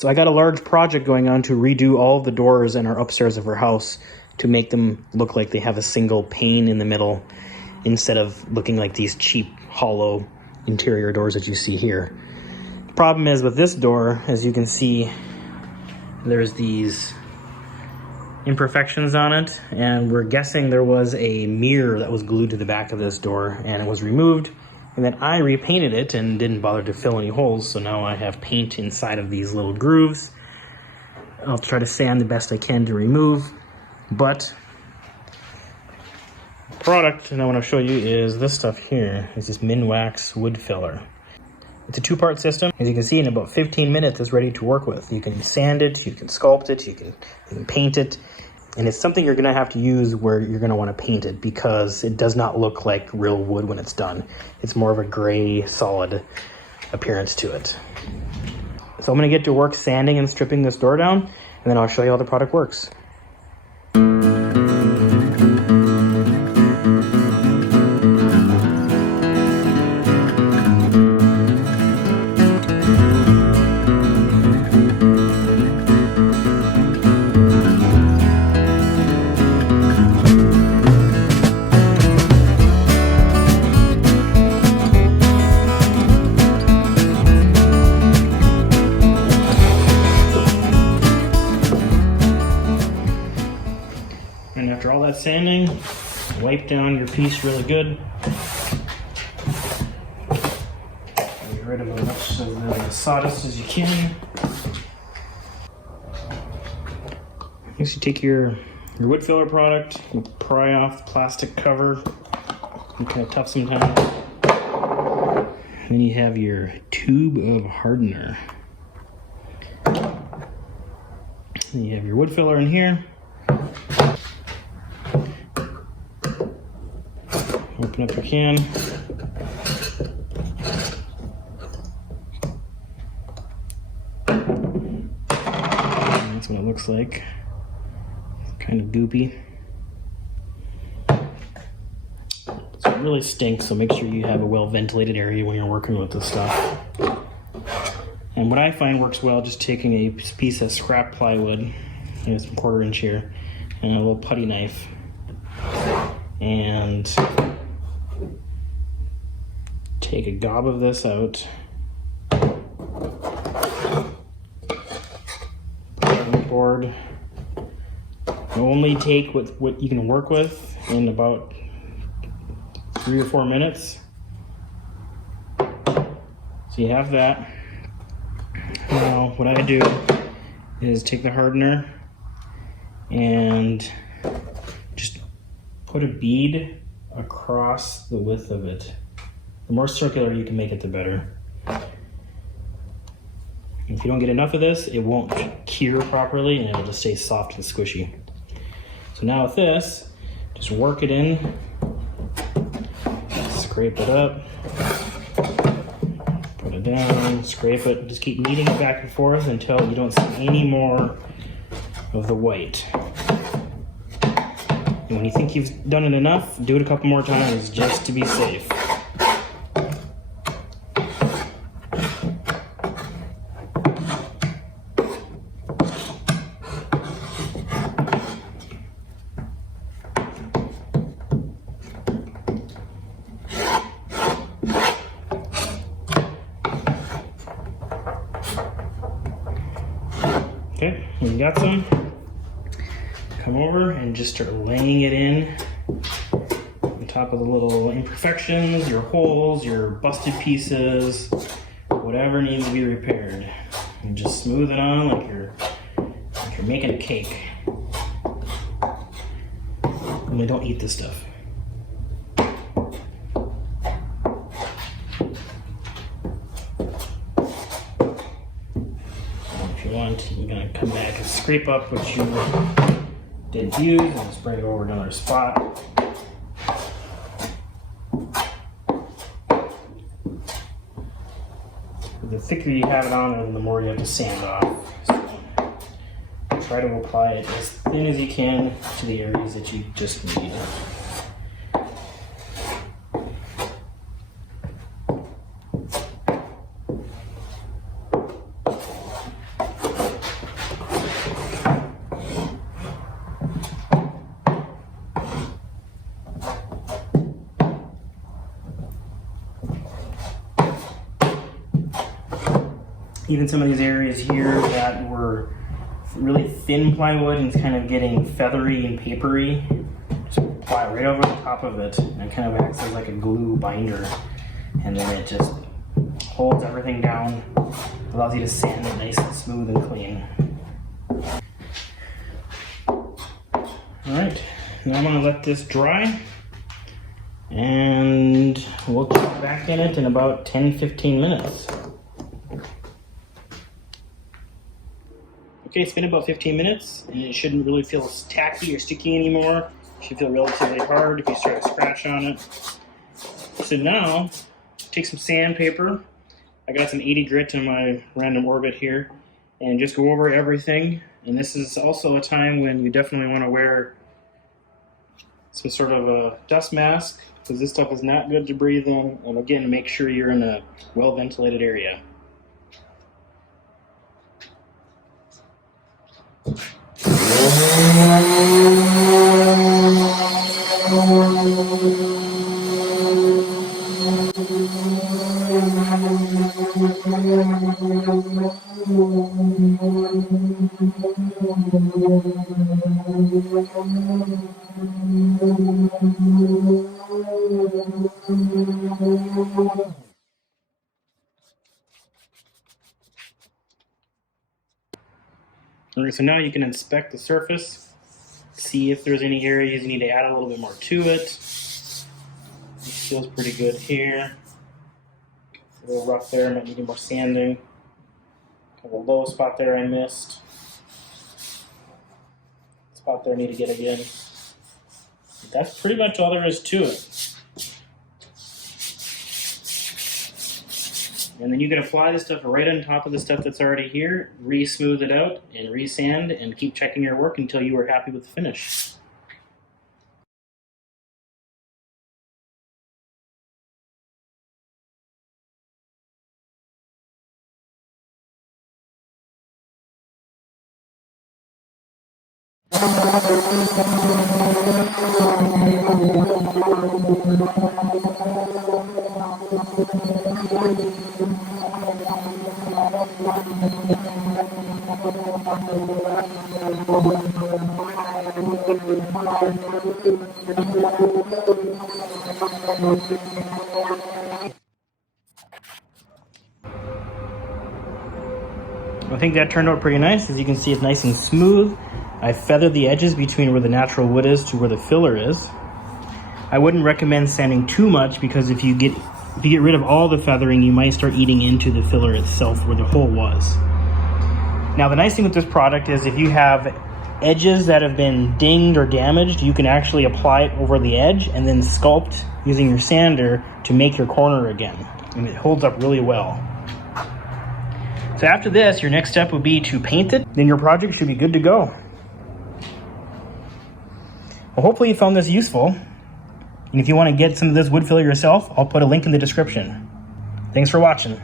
So I got a large project going on to redo all of the doors in our upstairs of our house to make them look like they have a single pane in the middle instead of looking like these cheap hollow interior doors that you see here. The problem is with this door, as you can see, there's these imperfections on it, and we're guessing there was a mirror that was glued to the back of this door and it was removed, and then I repainted it and didn't bother to fill any holes, so now I have paint inside of these little grooves. I'll try to sand the best I can to remove, but the product that I want to show you is this stuff here. It's this Minwax wood filler. It's a two-part system. As you can see, in about 15 minutes, it's ready to work with. You can sand it, you can sculpt it, you can paint it, and it's something you're gonna have to use where you're gonna wanna paint it because it does not look like real wood when it's done. It's more of a gray, solid appearance to it. So I'm gonna get to work sanding and stripping this door down, and then I'll show you how the product works. And after all that sanding, wipe down your piece really good. Get rid of as much of the sawdust as you can. Next, you take your wood filler product, you pry off the plastic cover, and kind of tough sometimes. And then you have your tube of hardener. Then you have your wood filler in here. Open up your can. And that's what it looks like. It's kind of goopy. So it really stinks, so make sure you have a well-ventilated area when you're working with this stuff. And what I find works well, just taking a piece of scrap plywood, some 1/4 inch here, and a little putty knife, and take a gob of this out, put it on the board. Only take what you can work with in about 3 or 4 minutes. So you have that. Now what I do is take the hardener and just put a bead across the width of it. The more circular you can make it, the better. If you don't get enough of this, it won't cure properly and it'll just stay soft and squishy. So now with this, just work it in, scrape it up, put it down, scrape it, just keep kneading it back and forth until you don't see any more of the white. And when you think you've done it enough, do it a couple more times just to be safe. Okay, when you got some, come over and just start laying it in on top of the little imperfections, your holes, your busted pieces, whatever needs to be repaired. And just smooth it on like you're making a cake. Only don't eat this stuff. If you want, you're gonna come back and scrape up what you did use and just bring it over another spot. The thicker you have it on, the more you have to sand off. So try to apply it as thin as you can to the areas that you just need. Even some of these areas here that were really thin plywood and it's kind of getting feathery and papery, just apply it right over the top of it, and it kind of acts as like a glue binder, and then it just holds everything down, allows you to sand it nice and smooth and clean. Alright, now I'm going to let this dry, and we'll check back in it in about 10-15 minutes. Okay, it's been about 15 minutes, and it shouldn't really feel tacky or sticky anymore. It should feel relatively hard if you start to scratch on it. So now, take some sandpaper. I got some 80 grit in my random orbit here, and just go over everything. And this is also a time when you definitely want to wear some sort of a dust mask, because this stuff is not good to breathe in. And again, make sure you're in a well-ventilated area. Alright, so now you can inspect the surface, see if there's any areas you need to add a little bit more to it. This feels pretty good here. A little rough there, might need more sanding. Kind of a low spot there I missed. Spot there I need to get again. But that's pretty much all there is to it. And then you can apply this stuff right on top of the stuff that's already here, re-smooth it out, and re-sand, and keep checking your work until you are happy with the finish. I think that turned out pretty nice. As you can see, it's nice and smooth. I feathered the edges between where the natural wood is to where the filler is. I wouldn't recommend sanding too much, because if you get rid of all the feathering, you might start eating into the filler itself where the hole was. Now, the nice thing with this product is if you have edges that have been dinged or damaged, you can actually apply it over the edge and then sculpt using your sander to make your corner again. And it holds up really well. So after this, your next step would be to paint it. Then your project should be good to go. Well, hopefully you found this useful. And if you want to get some of this wood filler yourself, I'll put a link in the description. Thanks for watching.